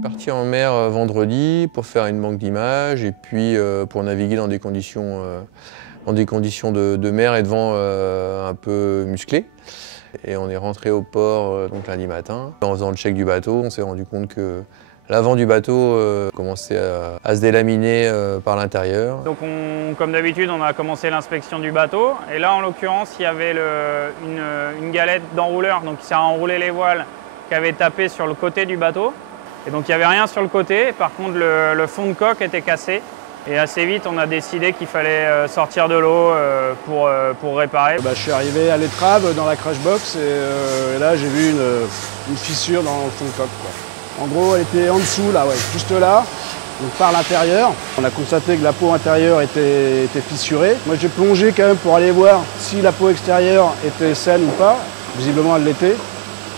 parti en mer vendredi pour faire une banque d'images et puis pour naviguer dans des conditions de mer et de vent un peu musclées. Et on est rentré au port donc lundi matin. En faisant le check du bateau, on s'est rendu compte que l'avant du bateau commençait à se délaminer par l'intérieur. Donc comme d'habitude, on a commencé l'inspection du bateau. Et là, en l'occurrence, il y avait une galette d'enrouleur donc qui sert à enrouler les voiles qui avait tapé sur le côté du bateau. Et donc il n'y avait rien sur le côté. Par contre, le fond de coque était cassé. Et assez vite, on a décidé qu'il fallait sortir de l'eau pour réparer. Je suis arrivé à l'étrave dans la crash box et là j'ai vu une fissure dans le fond de coque, quoi. En gros, elle était en dessous, là, ouais, juste là, donc par l'intérieur. On a constaté que la peau intérieure était fissurée. Moi j'ai plongé quand même pour aller voir si la peau extérieure était saine ou pas. Visiblement elle l'était.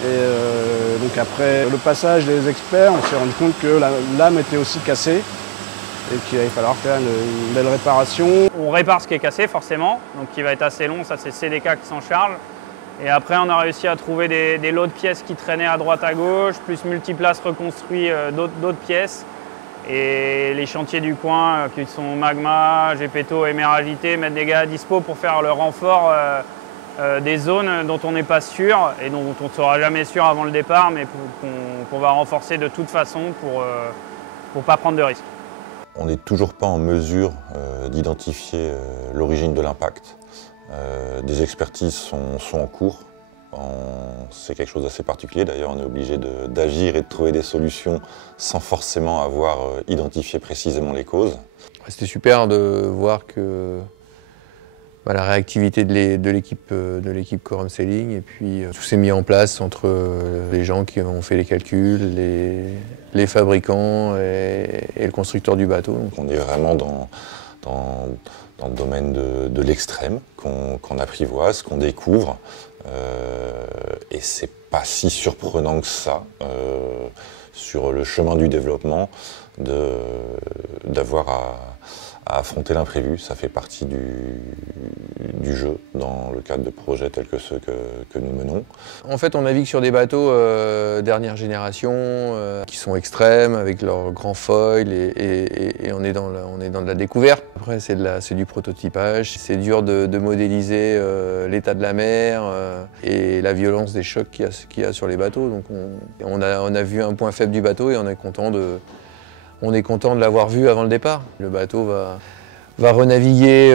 Et donc après le passage des experts, on s'est rendu compte que la lame était aussi cassée et qu'il allait falloir faire une belle réparation. On répare ce qui est cassé forcément, donc qui va être assez long, ça c'est CDK qui s'en charge. Et après on a réussi à trouver des lots de pièces qui traînaient à droite à gauche, plus Multiplace reconstruit d'autres pièces. Et les chantiers du coin qui sont Magma, Gepetto et Meragité mettent des gars à dispo pour faire le renfort des zones dont on n'est pas sûr et dont on ne sera jamais sûr avant le départ, mais qu'on va renforcer de toute façon pour ne pas prendre de risques. On n'est toujours pas en mesure d'identifier l'origine de l'impact. Des expertises sont en cours. C'est quelque chose d'assez particulier. D'ailleurs, on est obligé d'agir et de trouver des solutions sans forcément avoir identifié précisément les causes. C'était super de voir que la réactivité de l'équipe Corum Sailing et puis tout s'est mis en place entre les gens qui ont fait les calculs, les fabricants et le constructeur du bateau. Donc on est vraiment dans le domaine de l'extrême qu'on apprivoise, qu'on découvre et c'est pas si surprenant que ça sur le chemin du développement d'avoir à affronter l'imprévu. Ça fait partie du jeu dans le cadre de projets tels que ceux que nous menons. En fait, on navigue sur des bateaux dernière génération qui sont extrêmes avec leurs grands foils et on est dans de la découverte. Après, c'est du prototypage. C'est dur de modéliser l'état de la mer et la violence des chocs qu'il y a sur les bateaux. Donc on a vu un point faible du bateau et on est content de l'avoir vu avant le départ. Le bateau va renaviguer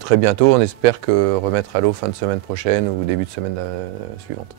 très bientôt. On espère remettre à l'eau fin de semaine prochaine ou début de semaine suivante.